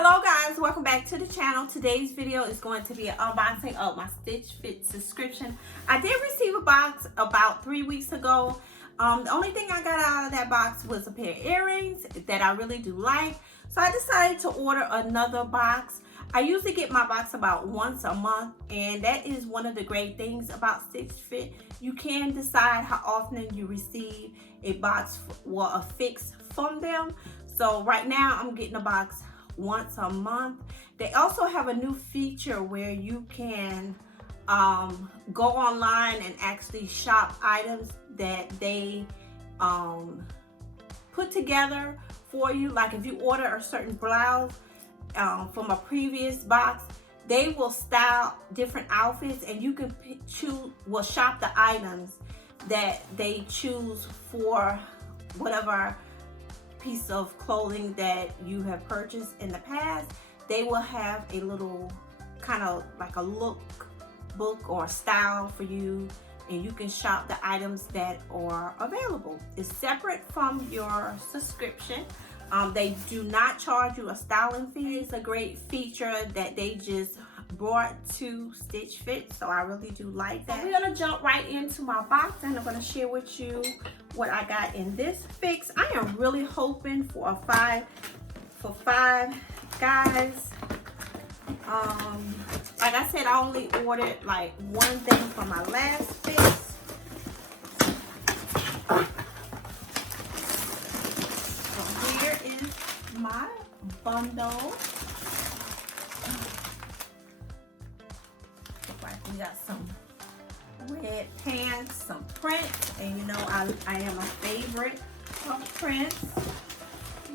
Hello guys, welcome back to the channel. Today's video is going to be an unboxing of my Stitchfix subscription. I did receive a box about 3 weeks ago. The only thing I got out of that box was a pair of earrings that I really do like. So I decided to order another box. I usually get my box about once a month, and that is one of the great things about Stitchfix. You can decide how often you receive a box or a fix from them. So right now I'm getting a box once a month. They also have a new feature where you can go online and actually shop items that they put together for you. Like if you order a certain blouse from a previous box, they will style different outfits, and you can shop the items that they choose for whatever piece of clothing that you have purchased in the past. They will have a little kind of like a look book or style for you, and you can shop the items that are available. It's separate from your subscription. They do not charge you a styling fee. It's a great feature that they just brought to Stitchfix, so I really do like that. So we're gonna jump right into my box, and I'm gonna share with you what I got in this fix. I am really hoping for five guys. Like I said, I only ordered like one thing from my last fix. So here is my bundle. We got some red pants, some prints, and you know I am a favorite of prints.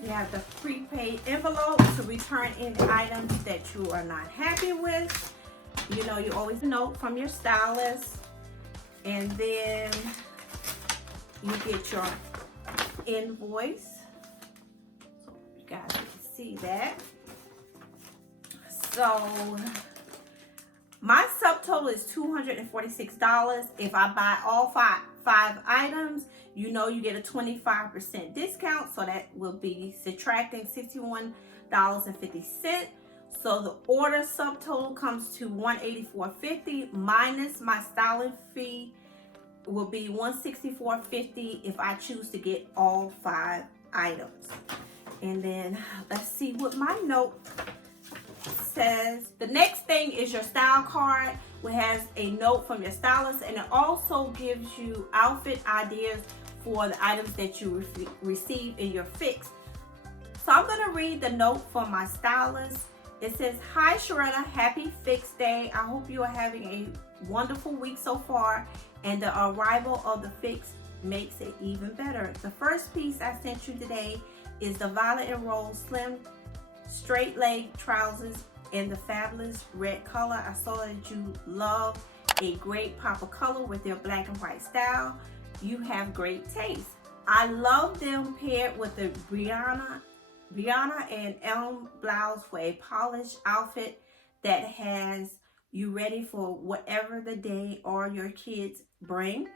You have the prepaid envelope to return any items that you are not happy with. You know, you always note from your stylist, and then you get your invoice. So you guys can see that. So my subtotal is $246. If I buy all five items, you know you get a 25% discount. So that will be subtracting $61.50. So the order subtotal comes to $184.50 minus my styling fee will be $164.50 if I choose to get all 5 items. And then let's see what my note says. The next thing is your style card, which has a note from your stylist, and it also gives you outfit ideas for the items that you receive in your fix. So I'm going to read the note from my stylist. It says, "Hi Sharetta, happy fix day. I hope you are having a wonderful week so far, and the arrival of the fix makes it even better. The first piece I sent you today is the violet and rose slim straight leg trousers in the fabulous red color. I saw that you love a great pop of color with their black and white style. You have great taste. I love them paired with the Brianna and Elm blouse for a polished outfit that has you ready for whatever the day or your kids bring.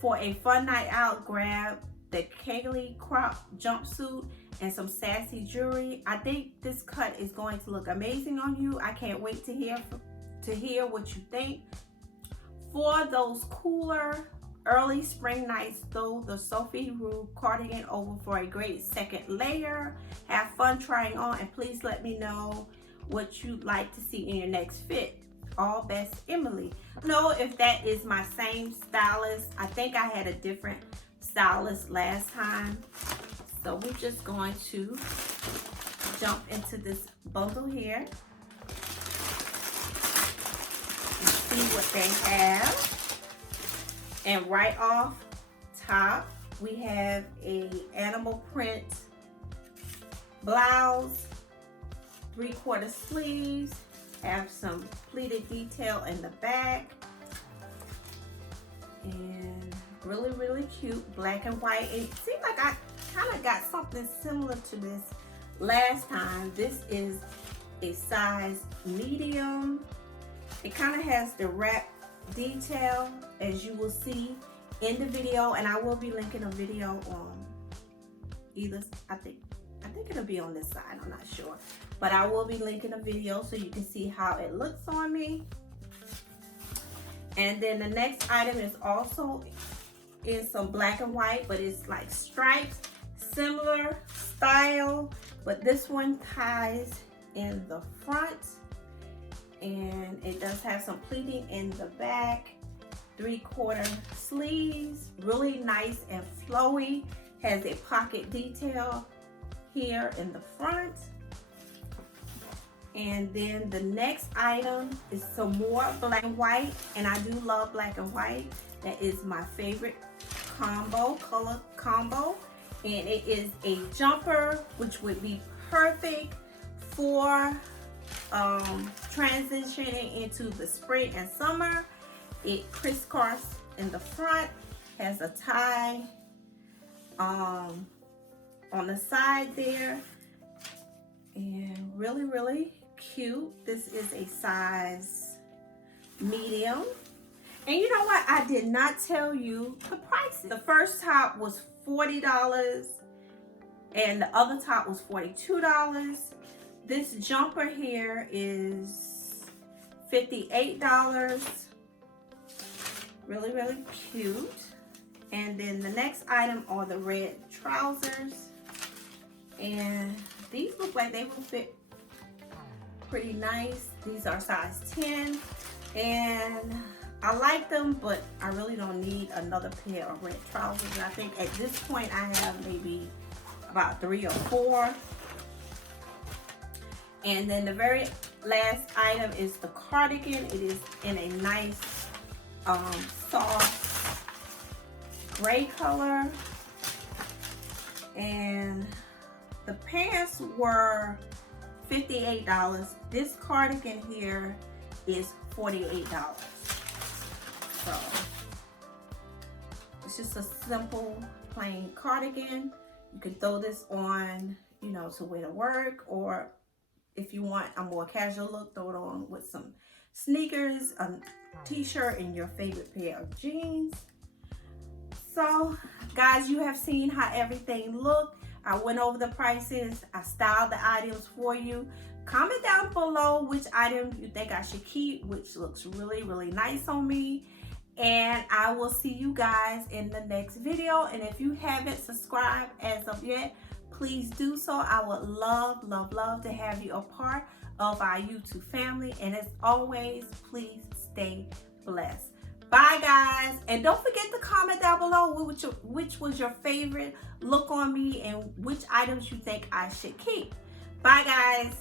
For a fun night out, grab the Kegely crop jumpsuit and some sassy jewelry. I think this cut is going to look amazing on you. I can't wait to hear what you think. For those cooler early spring nights, throw the Sophie Rue cardigan over for a great second layer. Have fun trying on, and please let me know what you'd like to see in your next fit. All best, Emily." I don't know if that is my same stylist. I think I had a different stylist last time. So we're just going to jump into this bundle here and see what they have. And right off top, we have a animal print blouse, 3/4 sleeves, have some pleated detail in the back, and really cute black and white. And it seems like I kind of got something similar to this last time. This is a size medium. It kind of has the wrap detail, as you will see in the video, and I will be linking a video on either, I think I think it'll be on this side, I'm not sure. But I will be linking a video so you can see how it looks on me. And then the next item is also in some black and white, but it's like stripes, similar style, but this one ties in the front, and it does have some pleating in the back, 3/4 sleeves, really nice and flowy, has a pocket detail here in the front. And then the next item is some more black and white, and I do love black and white. That is my favorite color combo, and it is a jumper which would be perfect for transitioning into the spring and summer. It crisscross in the front, has a tie on the side there, and really cute. This is a size medium. And you know what? I did not tell you the prices. The first top was $40 and the other top was $42. This jumper here is $58. Really cute. And then the next item are the red trousers. And these look like they will fit pretty nice. These are size 10. And I like them, but I really don't need another pair of red trousers. And I think at this point I have maybe about 3 or 4. And then the very last item is the cardigan. It is in a nice soft gray color. And the pants were $58. This cardigan here is $48. So it's just a simple plain cardigan. You can throw this on, you know, to wear to work, or if you want a more casual look, throw it on with some sneakers, a t-shirt, and your favorite pair of jeans. So guys, you have seen how everything looked. I went over the prices. I styled the items for you. Comment down below which item you think I should keep, which looks really nice on me. And I will see you guys in the next video. And if you haven't subscribed as of yet, please do so. I would love to have you a part of our YouTube family. And as always, please stay blessed. Bye guys, and don't forget to comment down below which was your favorite look on me and which items you think I should keep. Bye guys.